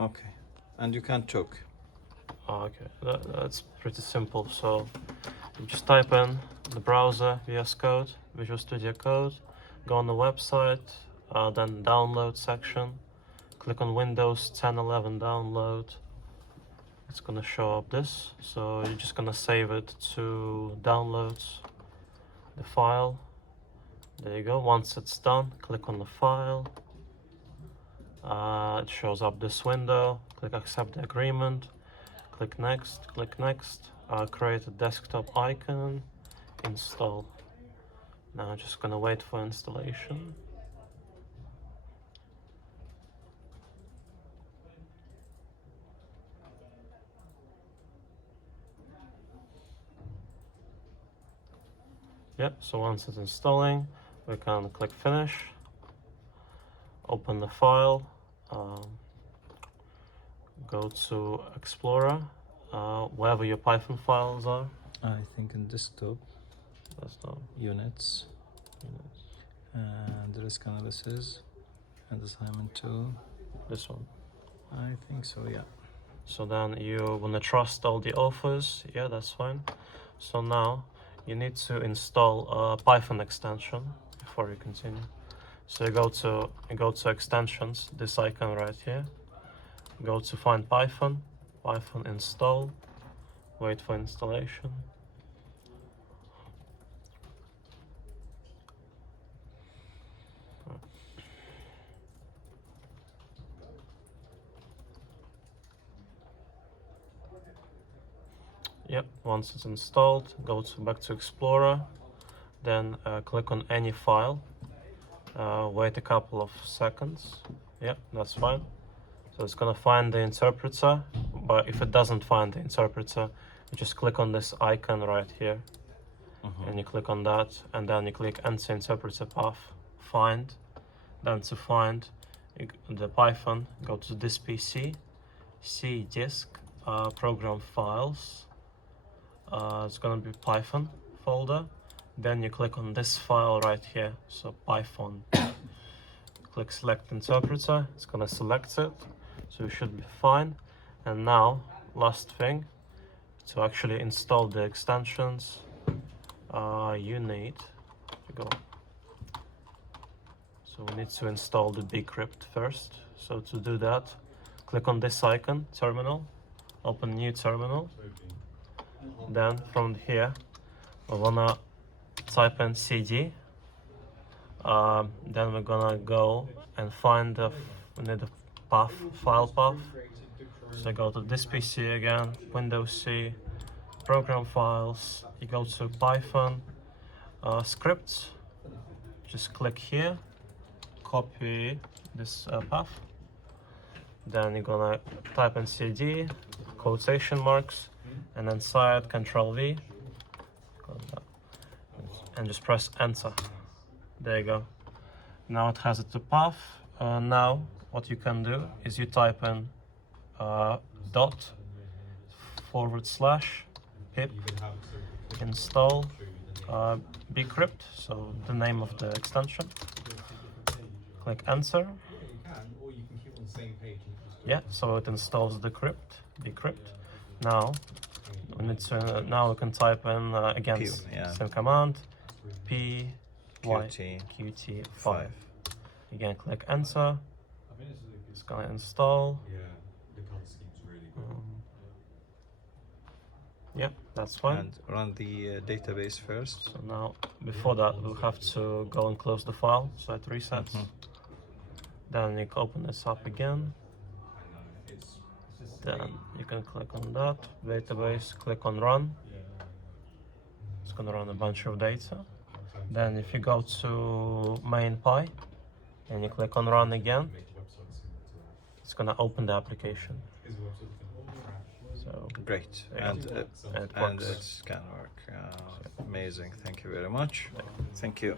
Okay. And you can't choke. Okay, that's pretty simple. So you just type in the browser VS Code, Visual Studio Code, go on the website, then download section, click on Windows 10, 11 download. It's gonna show up this. So you're just gonna save it to downloads, the file. There you go. Once it's done, click on the file. It shows up this window. Click accept the agreement. Click next, create a desktop icon, install. Now I'm just gonna wait for installation. Yep, so once it's installing, we can click finish, open the file, go to Explorer, wherever your Python files are. I think in desktop. Desktop. Units. And risk analysis and assignment 2. This one. I think so, yeah. So then you wanna trust all the authors. Yeah, that's fine. So now you need to install a Python extension before you continue. So you go to extensions, this icon right here. Go to find Python, Python install, wait for installation. Yep, once it's installed, go back to Explorer, then click on any file, wait a couple of seconds. Yep, that's fine. So it's gonna find the interpreter, but if it doesn't find the interpreter, you just click on this icon right here, and you click on that, and then you click enter interpreter path, find. Then to find the Python, go to this PC, C disk, program files. It's gonna be Python folder. Then you click on this file right here, so Python. Click select interpreter, it's gonna select it, so you should be fine. And now, last thing, to actually install the extensions, you need to go. So we need to install the bcrypt first. So to do that, click on this icon, terminal, open new terminal. Then from here, we wanna type in cd. Then we're gonna go and find we need the path, file path. So go to this PC again, Windows C, program files. You go to Python, scripts. Just click here, copy this path. Then you're gonna type in cd, quotation marks, and inside Control V, and just press enter. There you go. Now it has it to path. Now what you can do is you type in /pip install bcrypt, so the name of the extension. Click enter. Yeah, so it installs the bcrypt. Now we need to we can type in again same command qt5. Again, click enter. It's gonna install. Yeah, that's fine. And run the database first. So now, before that, we'll have to go and close the file, so it resets. Then you can open this up again. Then you can click on that database, click on run. It's gonna run a bunch of data. Then if you go to main.py and you click on run again, it's gonna open the application. So great, and it can work. Amazing. Thank you very much. Thank you.